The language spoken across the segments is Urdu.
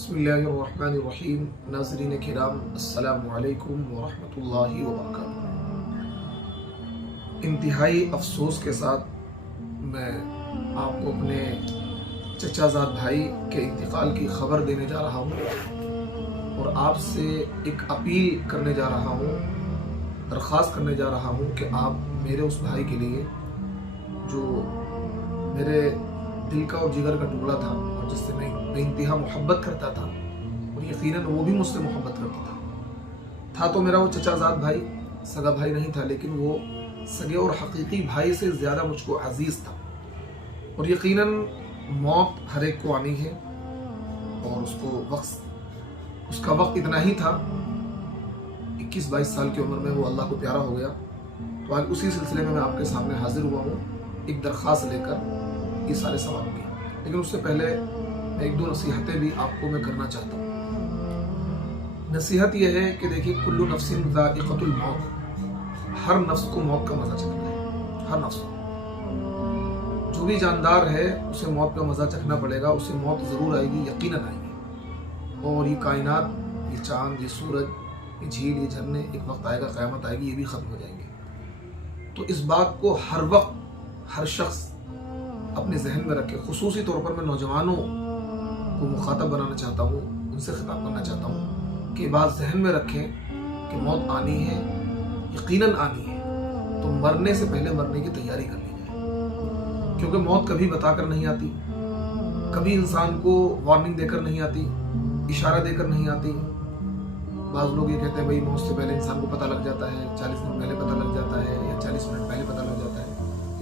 بسم اللہ الرحمن الرحیم۔ ناظرین کرام، السلام علیکم ورحمۃ اللہ وبرکاتہ۔ انتہائی افسوس کے ساتھ میں آپ کو اپنے چچا زاد بھائی کے انتقال کی خبر دینے جا رہا ہوں اور آپ سے ایک اپیل کرنے جا رہا ہوں، درخواست کرنے جا رہا ہوں کہ آپ میرے اس بھائی کے لیے جو میرے دل کا اور جگر کا ٹکڑا تھا اور جس سے میں بے انتہا محبت کرتا تھا، اور یقیناً وہ بھی مجھ سے محبت کرتا تھا تو میرا وہ چچا زاد بھائی سگا بھائی نہیں تھا، لیکن وہ سگے اور حقیقی بھائی سے زیادہ مجھ کو عزیز تھا۔ اور یقیناً موت ہر ایک کو آنی ہے، اور اس کا وقت اتنا ہی تھا، 21-22 سال کی عمر میں وہ اللہ کو پیارا ہو گیا۔ تو آج اسی سلسلے میں آپ کے سامنے حاضر ہوا ہوں، ایک درخواست لے کر یہ سارے سوال کی۔ لیکن اس سے پہلے میں ایک دو نصیحتیں بھی آپ کو میں کرنا چاہتا ہوں۔ نصیحت یہ ہے کہ دیکھیے، کل نفس ذائقۃ الموت، ہر نفس کو موت کا مزہ چکھنا ہے، ہر نفس کو، جو بھی جاندار ہے اسے موت کا مزہ چکھنا پڑے گا، اسے موت ضرور آئے گی، یقیناً آئے گی۔ اور یہ کائنات، یہ چاند، یہ سورج، یہ جھیل، یہ جھرنے، ایک وقت آئے گا، قیامت آئے گی، یہ بھی ختم ہو جائیں گے۔ تو اس بات کو ہر وقت ہر شخص اپنے ذہن میں رکھے۔ خصوصی طور پر میں نوجوانوں کو مخاطب بنانا چاہتا ہوں، ان سے خطاب کرنا چاہتا ہوں کہ بات ذہن میں رکھیں کہ موت آنی ہے، یقیناً آنی ہے، تو مرنے سے پہلے مرنے کی تیاری کر لی جائے، کیونکہ موت کبھی بتا کر نہیں آتی، کبھی انسان کو وارننگ دے کر نہیں آتی، اشارہ دے کر نہیں آتی۔ بعض لوگ یہ کہتے ہیں بھائی موت سے پہلے انسان کو پتہ لگ جاتا ہے، 40 منٹ پہلے پتہ لگ جاتا ہے، یا 40 منٹ پہلے پتہ لگ جاتا ہے۔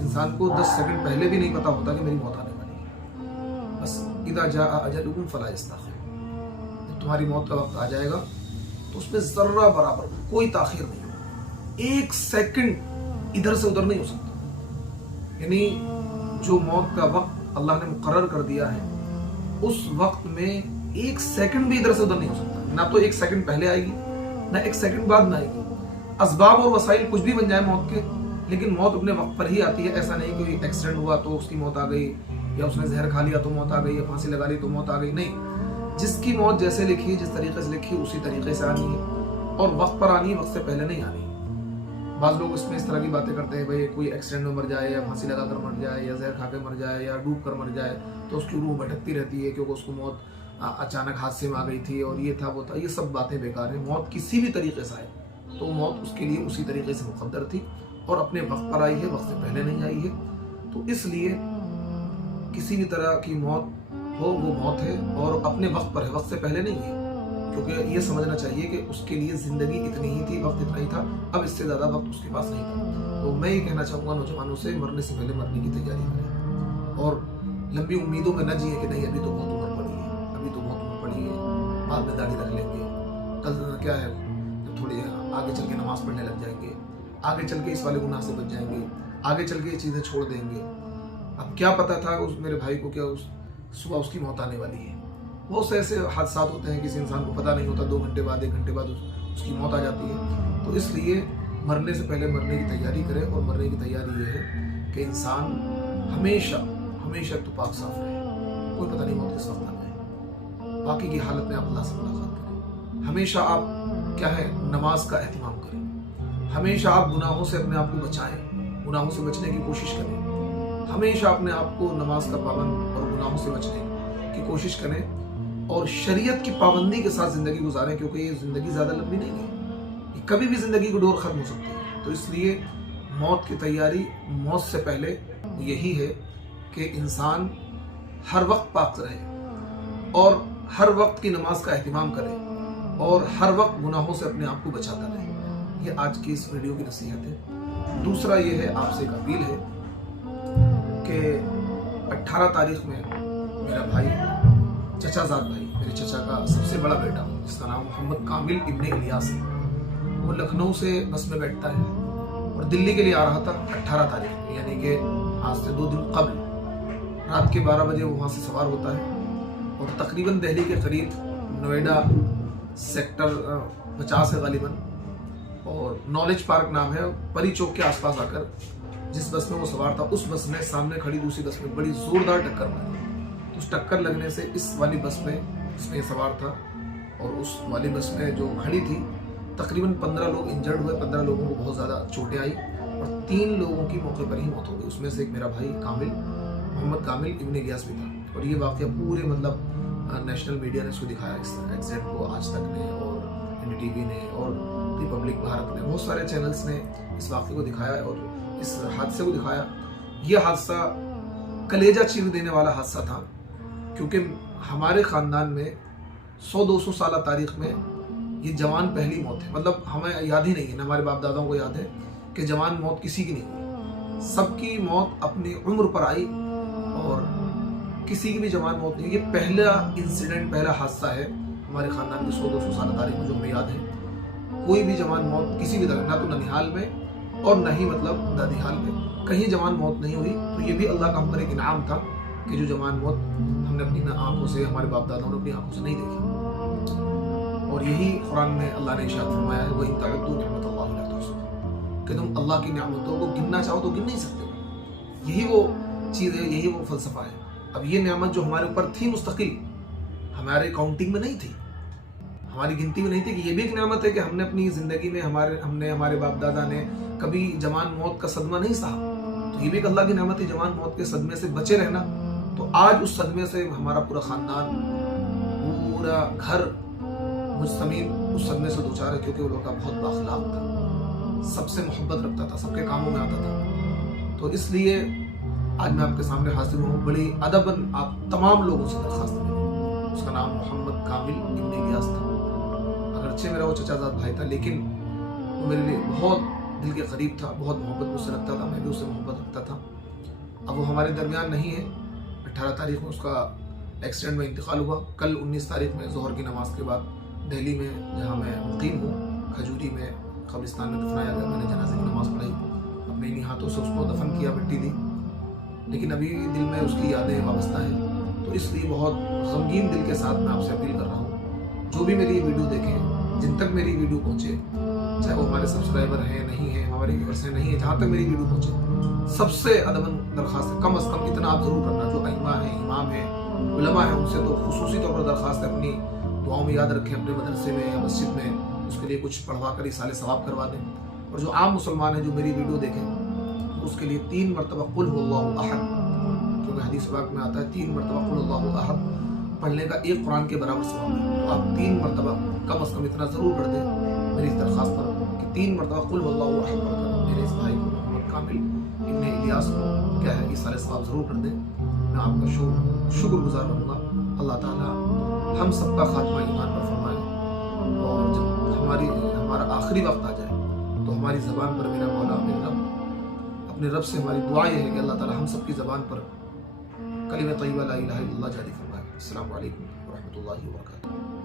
انسان کو 10 سیکنڈ پہلے بھی نہیں پتا ہوتا کہ میری موت آنے والی ہے۔ بس اذا جاء اجلکم فلا یستأخرون، جب تمہاری موت کا وقت آ جائے گا تو اس میں ذرہ برابر کوئی تاخیر نہیں ہوگی، 1 سیکنڈ ادھر سے ادھر نہیں ہو سکتا۔ یعنی جو موت کا وقت اللہ نے مقرر کر دیا ہے، اس وقت میں 1 سیکنڈ بھی ادھر سے ادھر نہیں ہو سکتا۔ نہ تو 1 سیکنڈ پہلے آئے گی، نہ 1 سیکنڈ بعد نہ آئے گی۔ اسباب اور وسائل کچھ بھی بن جائے موت کے، لیکن موت اپنے وقت پر ہی آتی ہے۔ ایسا نہیں کوئی ایکسیڈنٹ ہوا تو اس کی موت آ گئی، یا اس نے زہر کھا لیا تو موت آ گئی، یا پھانسی لگا لی تو موت آ گئی، نہیں۔ جس کی موت جیسے لکھی، جس طریقے سے لکھی، اسی طریقے سے آنی ہے، اور وقت پر آنی ہے، وقت سے پہلے نہیں آنی۔ بعض لوگ اس میں اس طرح کی باتیں کرتے ہیں، بھائی کوئی ایکسیڈنٹ میں مر جائے، یا پھانسی لگا کر مر جائے، یا زہر کھا کے مر جائے، یا ڈوب کر مر جائے تو اس کی روح بھٹکتی رہتی ہے کیونکہ اس کو موت اچانک حادثے میں آ گئی تھی، اور یہ تھا وہ تھا۔ یہ سب باتیں بیکار ہیں۔ موت کسی بھی طریقے سے آئے تو موت اس کے لیے اسی طریقے سے مقدر تھی، اور اپنے وقت پر آئی ہے، وقت سے پہلے نہیں آئی ہے۔ تو اس لیے کسی بھی طرح کی موت ہو، وہ موت ہے، اور اپنے وقت پر ہے، وقت سے پہلے نہیں ہے۔ کیونکہ یہ سمجھنا چاہیے کہ اس کے لیے زندگی اتنی ہی تھی، وقت اتنا ہی تھا، اب اس سے زیادہ وقت اس کے پاس نہیں تھا۔ تو میں یہ کہنا چاہوں گا نوجوانوں سے، مرنے سے پہلے مرنے کی تیاری کریں، اور لمبی امیدوں میں نہ جئیں کہ نہیں ابھی تو بہت عمر پڑی ہے، ابھی تو بہت عمر پڑی ہے، بعد میں داڑھی رکھ لیں گے، کل کیا ہے جب تھوڑی آگے چل کے نماز پڑھنے لگ جائیں گے، آگے چل کے اس والے گناہ سے بچ جائیں گے، آگے چل کے یہ چیزیں چھوڑ دیں گے۔ اب کیا پتا تھا اس میرے بھائی کو، کیا صبح اس کی موت آنے والی ہے۔ بہت سے ایسے حادثات ہوتے ہیں، کسی انسان کو پتہ نہیں ہوتا، 2 گھنٹے بعد 1 گھنٹے بعد اس کی موت آ جاتی ہے۔ تو اس لیے مرنے سے پہلے مرنے کی تیاری کرے، اور مرنے کی تیاری یہ ہے کہ انسان ہمیشہ ہمیشہ تو پاک صاف رہے، کوئی پتہ نہیں موت کس وقت آ جائے۔ باقی کی حالت میں آپ اللہ سے ملاقات کریں، ہمیشہ آپ کیا ہے نماز کا اہتمام کریں، ہمیشہ آپ گناہوں سے اپنے آپ کو بچائیں، گناہوں سے بچنے کی کوشش کریں، ہمیشہ اپنے آپ کو نماز کا پابند اور گناہوں سے بچنے کی کوشش کریں، اور شریعت کی پابندی کے ساتھ زندگی گزاریں، کیونکہ یہ زندگی زیادہ لمبی نہیں ہے، یہ کبھی بھی زندگی کی ڈور ختم ہو سکتی ہے۔ تو اس لیے موت کی تیاری موت سے پہلے یہی ہے کہ انسان ہر وقت پاک رہے، اور ہر وقت کی نماز کا اہتمام کرے، اور ہر وقت گناہوں سے اپنے آپ کو بچاتا رہے۔ یہ آج کی اس ویڈیو کی نصیحت ہے۔ دوسرا یہ ہے، آپ سے ایک اپیل ہے کہ 18 تاریخ میں میرا بھائی، چچا زاد بھائی، میرے چچا کا سب سے بڑا بیٹا، جس کا نام محمد کامل ابن الیاس ہے، وہ لکھنؤ سے بس میں بیٹھتا ہے اور دلی کے لیے آ رہا تھا 18 تاریخ میں، یعنی کہ آج سے 2 دن قبل رات کے 12 بجے وہ وہاں سے سوار ہوتا ہے، اور تقریباً دہلی کے قریب نوئیڈا سیکٹر 50 ہے غالباً، اور نالج پارک نام ہے، پری چوک کے آس پاس آ کر جس بس میں وہ سوار تھا، اس بس نے سامنے کھڑی دوسری بس میں بڑی زوردار ٹکر ماری۔ اس ٹکر لگنے سے اس والی بس میں جس میں سوار تھا، اور اس والی بس میں جو کھڑی تھی تقریباً 15 لوگ انجرڈ ہوئے، 15 لوگوں کو بہت زیادہ چوٹیں آئی اور 3 لوگوں کی موقع پر ہی موت ہو گئی۔ اس میں سے ایک میرا بھائی کامل، محمد کامل ابن الیاس بھی تھا، اور یہ واقعہ پورے نیشنل میڈیا نے اس کو دکھایا، اس ایکسیڈنٹ کو، آج تک نے اور NDTV نے اور ریپبلک بھارت نے، بہت سارے چینلز نے اس واقعے کو دکھایا اور اس حادثے کو دکھایا۔ یہ حادثہ کلیجہ چیر دینے والا حادثہ تھا، کیونکہ ہمارے خاندان میں 100-200 سالہ تاریخ میں یہ جوان پہلی موت ہے، مطلب ہمیں یاد ہی نہیں ہے، نہ ہمارے باپ داداؤں کو یاد ہے کہ جوان موت کسی کی نہیں ہوئی، سب کی موت اپنی عمر پر آئی اور کسی کی بھی جوان موت نہیں۔ یہ پہلا انسیڈنٹ، پہلا حادثہ ہے ہمارے خاندان کی 100-200 سالہ تاریخ میں جو ہمیں یاد ہے۔ کوئی بھی جوان موت کسی بھی طرح، نہ تو ننیحال میں اور نہ ہی دادی حال میں کہیں جوان موت نہیں ہوئی، تو یہ بھی اللہ کا ہم پر ایک انعام تھا کہ جو جوان موت ہم نے اپنی آنکھوں سے، ہمارے باپ داداؤں نے اپنی آنکھوں سے نہیں دیکھی۔ اور یہی قرآن میں اللہ نے ارشاد فرمایا ہے، وَإِن تَعُدُّوا نِعْمَتَ اللَّهِ لَا تُحْصُوهَا، کہ تم اللہ کی نعمتوں کو گننا چاہو تو گن نہیں سکتے۔ یہی وہ چیز ہے، یہی وہ فلسفہ ہے۔ اب یہ نعمت جو ہمارے اوپر تھی مستقل، ہمارے کاؤنٹنگ میں نہیں تھی، ہماری گنتی میں نہیں تھی، کہ یہ بھی ایک نعمت ہے کہ ہم نے اپنی زندگی میں ہمارے باپ دادا نے کبھی جوان موت کا صدمہ نہیں سہا، تو یہ بھی ایک اللہ کی نعمت ہے، جوان موت کے صدمے سے بچے رہنا۔ تو آج اس صدمے سے ہمارا پورا خاندان، پورا گھر مجتمع اس صدمے سے دوچار ہے، کیونکہ وہ لڑکا بہت بااخلاق تھا، سب سے محبت رکھتا تھا، سب کے کاموں میں آتا تھا۔ تو اس لیے آج میں آپ کے سامنے حاضر ہوں، بڑی ادباً آپ تمام لوگوں سے درخواست کریں۔ اس کا نام محمد کامل ابن الیاس تھا، اگرچہ میرا وہ چچا زاد بھائی تھا، لیکن وہ میرے لیے بہت دل کے قریب تھا، بہت محبت مجھ سے رکھتا تھا، میں بھی اس سے محبت رکھتا تھا۔ اب وہ ہمارے درمیان نہیں ہے۔ 18 تاریخ میں اس کا ایکسیڈنٹ میں انتقال ہوا۔ کل 19 تاریخ میں ظہر کی نماز کے بعد دہلی میں، جہاں میں مقیم ہوں، کھجوری میں قبرستان میں دفنایا گیا۔ میں نے جنازے کی نماز پڑھائی، اپنے انہی ہاتھوں سے اس کو دفن کیا، مٹی دی، لیکن ابھی دل میں اس کی یادیں وابستہ ہیں۔ تو اس لیے بہت غمگین دل کے ساتھ میں آپ سے اپیل کر رہا ہوں، جو بھی میری یہ ویڈیو دیکھیں، جن تک میری ویڈیو پہنچے، چاہے وہ ہمارے سبسکرائبر ہیں نہیں ہیں، ہمارے ویورز ہیں نہیں ہیں، جہاں تک میری ویڈیو پہنچے، سب سے ادباً درخواست ہے، کم از کم اتنا آپ ضرور کرنا، جو ائمہ ہیں، امام ہیں، علماء ہیں، ان سے تو خصوصی طور پر درخواست ہے، اپنی دعاؤں میں یاد رکھیں، اپنے مدرسے میں یا مسجد میں اس کے لیے کچھ پڑھوا کر ایصال ثواب کروا دیں۔ اور جو عام مسلمان ہیں جو میری ویڈیو دیکھیں، اس کے لیے 3 مرتبہ قل هو اللہ احد، کیونکہ حدیث پاک میں آتا ہے 3 مرتبہ قل اللہ احد پڑھنے کا ایک قرآن کے برابر ثواب ہے۔ تو آپ 3 مرتبہ کم از کم اتنا ضرور پڑھ دیں میری اس درخواست پر، کہ 3 مرتبہ قل هو اللہ احد پڑھ کر میرے اس بھائی کو، محمد کامل ابن الیاس کو کیا ہے ایصال ثواب ضرور کر دیں۔ میں آپ کا شکر گزار رہوں گا۔ اللہ تعالیٰ ہم سب کا خاتمہ ایمان پر فرمائے، اور جب ہمارا آخری وقت آ جائے تو ہماری زبان پر میرا مولا، میرے رب، اپنے رب سے ہماری دعا یہ ہے کہ اللہ تعالیٰ ہم سب کی زبان پر کلمہ طیبہ لا الہ الا اللہ جاری فرمائے۔ السلام علیکم ورحمۃ اللہ وبرکاتہ۔